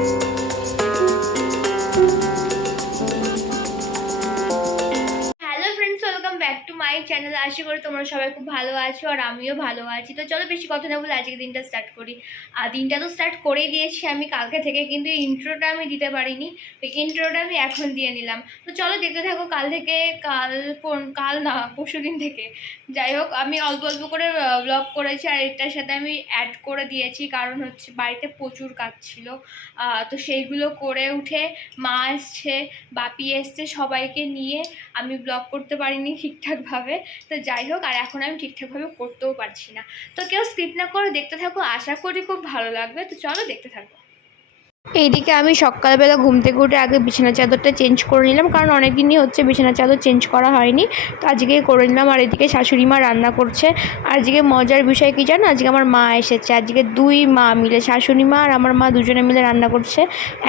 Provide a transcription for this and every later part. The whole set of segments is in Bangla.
thank you. চ্যানেল আশা করি তোমরা সবাই খুব ভালো আছো আর আমিও ভালো আছি। তো চলো বেশি কথা না বলে আজকে দিনটা স্টার্ট করি। আর দিনটা তো স্টার্ট করেই দিয়েছি আমি কালকে থেকে, কিন্তু ইন্ট্রোটা আমি দিতে পারিনি। ইন্ট্রোটা আমি এখন দিয়ে নিলাম। তো চলো দেখতে থাকো কাল থেকে, কাল কাল না, পরশু দিন থেকে। যাই হোক, আমি অল্প অল্প করে ব্লগ করেছি আর এটার সাথে আমি অ্যাড করে দিয়েছি। কারণ হচ্ছে বাড়িতে প্রচুর কাজ ছিল। তো সেইগুলো করে উঠে মা এসছে, বাপি এসছে সবাইকে নিয়ে। আমি ব্লগ করতে পারিনি ঠিকঠাকভাবে তো যাই হোক, আর এখন আমি ঠিকঠাকভাবে করতেও পারছি না। তো কেউ স্কিপ না করে দেখতে থাকো, আশা করি খুব ভালো লাগবে। তো চলো দেখতে থাকো। এইদিকে আমি সকালবেলা ঘুম থেকে উঠে আগে বিছানা চাদরটা চেঞ্জ করে নিলাম, কারণ অনেক দিনই হচ্ছে বিছানা চাদর চেঞ্জ করা হয়নি। তো আজকে করে নিলাম, আর এদিকে শাশুড়ি মা রান্না করছে। আর আজকে মজার বিষয় কি জানো? আজকে আমার মা এসেছে। আজকে দুই মা মিলে, শাশুড়ি মা আর আমার মা দুজনে মিলে রান্না করছে।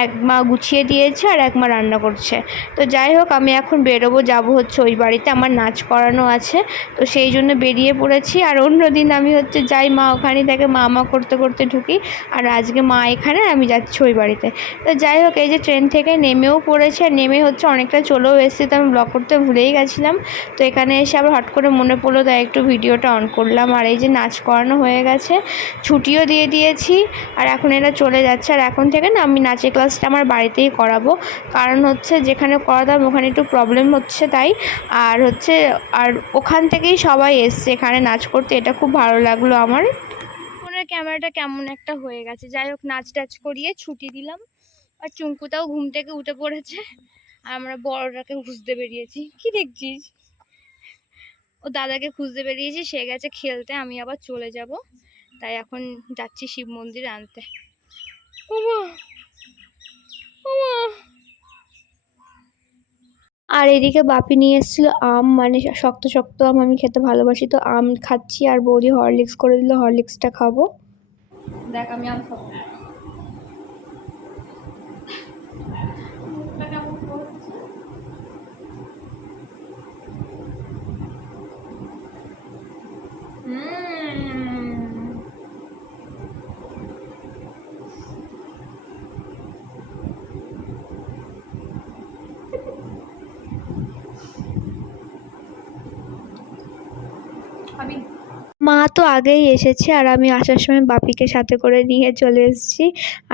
এক মা গুছিয়ে দিয়েছে আর এক মা রান্না করছে। তো যাই হোক, আমি এখন বেরোবো, যাব হচ্ছে ওই বাড়িতে। আমার নাচ করানো আছে, তো সেই জন্য বেরিয়ে পড়েছি। আর অন্য দিন আমি হচ্ছে যাই মা ওখানে থেকে মা মা করতে করতে ঢুকি। আর আজকে মা এখানে, আমি যাচ্ছি ওই বাড়িতে। তো যাই হোক, এই যে ট্রেন থেকে নেমেও পড়েছে আর নেমে হচ্ছে অনেকটা চলেও এসেছি, তো আমি ব্লগ করতে ভুলেই গেছিলাম। তো এখানে এসে আবার হট করে মনে পড়ল, তাই একটু ভিডিওটা অন করলাম। আর এই যে নাচ করানো হয়ে গেছে, ছুটিও দিয়ে দিয়েছি আর এখন এরা চলে যাচ্ছে। আর এখন থেকে না আমি নাচের ক্লাসটা আমার বাড়িতেই করাবো। কারণ হচ্ছে যেখানে করাতাম ওখানে একটু প্রবলেম হচ্ছে তাই। আর হচ্ছে, আর ওখান থেকেই সবাই এসছে এখানে নাচ করতে। এটা খুব ভালো লাগল আমার। ক্যামেরাটা কেমন একটা হয়ে গেছে। যাই হোক, নাচ টাচ করিয়ে ছুটি দিলাম। আর চুঙ্কুটাও ঘুম থেকে উঠে পড়েছে। আর আমরা বড়টাকে খুঁজতে বেরিয়েছি। কি দেখছিস? ও দাদাকে খুঁজতে বেরিয়েছি, সে গেছে খেলতে, আমি আবার চলে যাব। তাই এখন যাচ্ছি শিব মন্দির আনতে। আর এদিকে বাপি নিয়ে এসেছিল আম। মানে শক্ত শক্ত আম আমি খেতে ভালোবাসি। তো আম খাচ্ছি আর বৌদি হরলিক্স করে দিল, হরলিক্সটা খাব। দেখ আমি আম খাব হুম আমি মা তো আগেই এসেছে আর আমি আসার সময় বাপিকে সাথে করে নিয়ে চলে এসেছি।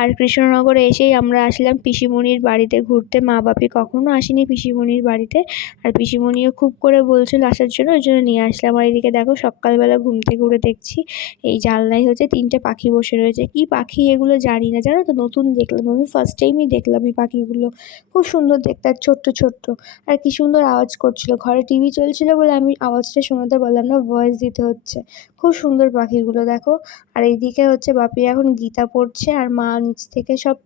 আর কৃষ্ণনগরে এসেই আমরা আসলাম পিসিমণির বাড়িতে ঘুরতে। মা বাপি কখনো আসেনি পিসিমণির বাড়িতে। আর পিসিমণিও খুব করে বলছিল আসার জন্য, ওই জন্য নিয়ে আসলাম। আর এদিকে দেখো সকালবেলা ঘুম থেকে দেখছি এই জানলায় হচ্ছে তিনটে পাখি বসে রয়েছে। কি পাখি এগুলো জানি না, জানো তো? নতুন দেখলাম আমি ফার্স্ট টাইমই দেখলাম এই পাখিগুলো। খুব সুন্দর দেখতে আর ছোট্ট ছোট্ট। আর কি সুন্দর আওয়াজ করছিল। ঘরে টিভি চলছিল বলে আমি আওয়াজটা শোনাতে বললাম না ভয়েস দিতে হচ্ছে। খুব সুন্দর পাখিগুলো, দেখো। আর এইদিকে হচ্ছে বাপি এখন গীতা পড়ছে আর মা নিচ থেকে সব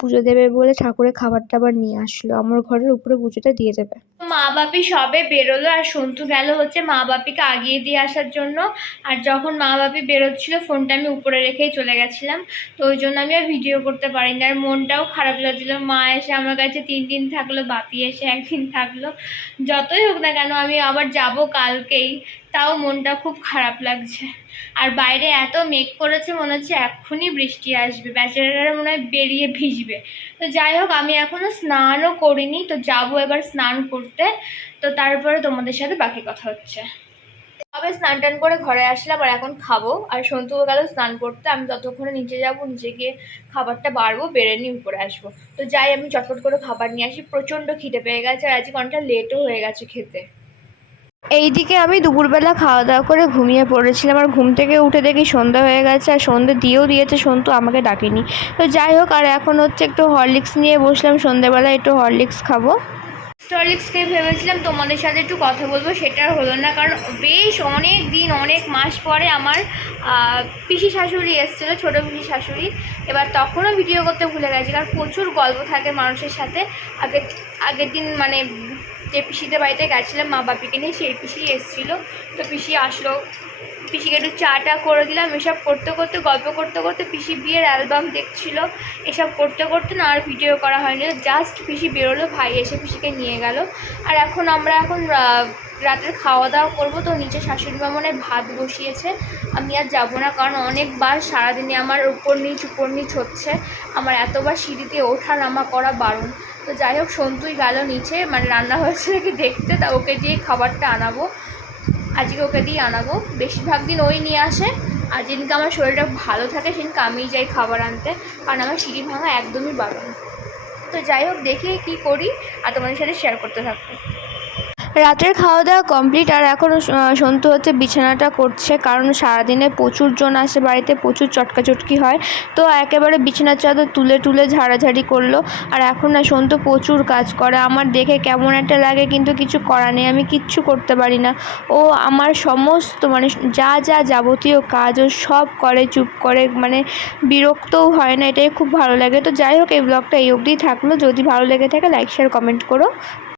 পুজো দেবে বলে ঠাকুরের খাবার টাবার নিয়ে আসলো। আমার ঘরের উপরে পুজোটা দিয়ে দেবে। মা বাপি সবে বেরোলো আর সন্তু গেল হচ্ছে মা বাপিকে আগিয়ে দিয়ে আসার জন্য। আর যখন মা বাপি বেরোচ্ছিল, ফোনটা আমি উপরে রেখেই চলে গেছিলাম। তো ওই জন্য আমি আর ভিডিও করতে পারিনি। আর মনটাও খারাপ লাগছিল। মা এসে আমার কাছে তিন দিন থাকল, বাপি এসে একদিন থাকল। যতই হোক না কেন আমি আবার যাব কালকেই। তাও মনটা খুব খারাপ লাগছে। আর বাইরে এত মেঘ করেছে মনে হচ্ছে এক্ষুনি বৃষ্টি আসবে। বেচারারা মনে হয় বেরিয়ে ভিজবে। তো যাই হোক, আমি এখনও স্নানও করিনি। তো যাব এবার স্নান করতে। তো তারপরে তোমাদের সাথে বাকি কথা হচ্ছে। তবে স্নান টান করে ঘরে আসলাম আর এখন খাব। আর সন্তুও গেল স্নান করতে। আমি ততক্ষণে নিচে যাব। নিচে গিয়ে খাবারটা বাড়বো, বেড়ে নিয়ে উপরে আসব। তো যাই, আমি চটপট করে খাবার নিয়ে আসি। প্রচণ্ড খিদে পেয়ে গেছে। আর আজকে অনেকটা লেটও হয়ে গেছে খেতে। এইদিকে আমি দুপুরবেলা খাওয়া দাওয়া করে ঘুমিয়ে পড়েছিলাম আর ঘুম থেকে উঠে দেখি সন্ধ্যা হয়ে গেছে আর সন্ধ্যে দিয়েও দিয়েছে, সন্তু আমাকে ডাকেনি। তো যাই হোক, আর এখন হচ্ছে একটু হরলিক্স নিয়ে বসলাম সন্ধ্যেবেলা একটু হরলিক্স খাব। হরলিক্স খেয়ে ভেবেছিলাম তোমাদের সাথে একটু কথা বলব, সেটা হলো না, কারণ বেশ অনেক দিন, অনেক মাস পরে আমার পিসি শাশুড়ি এসেছিল, ছোটো পিসি শাশুড়ি। এবার তখনও ভিডিও করতে ভুলে গেছি, কারণ প্রচুর গল্প থাকে মানুষের সাথে। আগের আগের দিন মানে যে পিসিদের বাড়িতে গেছিলাম, মা বাপিকে নিয়ে, সেই পিসি এসেছিল। তো পিসি আসলো। পিসিকে একটু চাটা করে দিলাম, এসব করতে করতে, গল্প করতে করতে পিসি বিয়ের অ্যালবাম দেখছিল। এসব করতে করতে না আর ভিডিও করা হয়নি। জাস্ট পিসি বেরোলো, ভাই এসে পিসিকে নিয়ে গেল। আর এখন আমরা এখন রাতের খাওয়া দাওয়া করব তো নিচে শাশুড়ি মা মনে ভাত বসিয়েছে। আমি আর যাব না কারণ অনেকবার সারাদিনে আমার উপর নিচ উপর নিচ হচ্ছে। আমার এতবার সিঁড়িতে ওঠা নামা করা বারণ। তো যাই হোক, সন্তুই গেল নিচে মানে রান্না হয়েছে নাকি দেখতে, তা ওকে দিয়ে খাবারটা আনাবো। আজকে ওকে দিয়ে আনাবো। বেশিরভাগ দিন ওই নিয়ে আসে। আর যেদিনকে আমার শরীরটা ভালো থাকে, সেদিনকে আমিই যাই খাবার আনতে। কারণ আমার সিঁড়ি ভাঙা একদমই বারণ। তো যাই হোক, দেখি কী করি, আর তোমাদের সাথে শেয়ার করতে থাকব। রাতের খাওয়া দাওয়া কমপ্লিট আর এখনও সন্তু হচ্ছে বিছানাটা করছে কারণ সারাদিনে প্রচুর জন আসে বাড়িতে, প্রচুর চটকাচটকি হয়। তো একেবারে বিছানার চাদর তুলে তুলে ঝাড়াঝাড়ি করল। আর এখন না সন্তু প্রচুর কাজ করে। আমার দেখে কেমন একটা লাগে কিন্তু কিছু করা নেই। আমি কিচ্ছু করতে পারি না। ও আমার সমস্ত মানে যা যা যাবতীয় কাজ ও সব করে, চুপ করে মানে বিরক্তও হয় না। এটাই খুব ভালো লাগে। তো যাই হোক, এই ব্লগটা এই অবধিই থাকল। যদি ভালো লেগে থাকে লাইক শেয়ার কমেন্ট করো।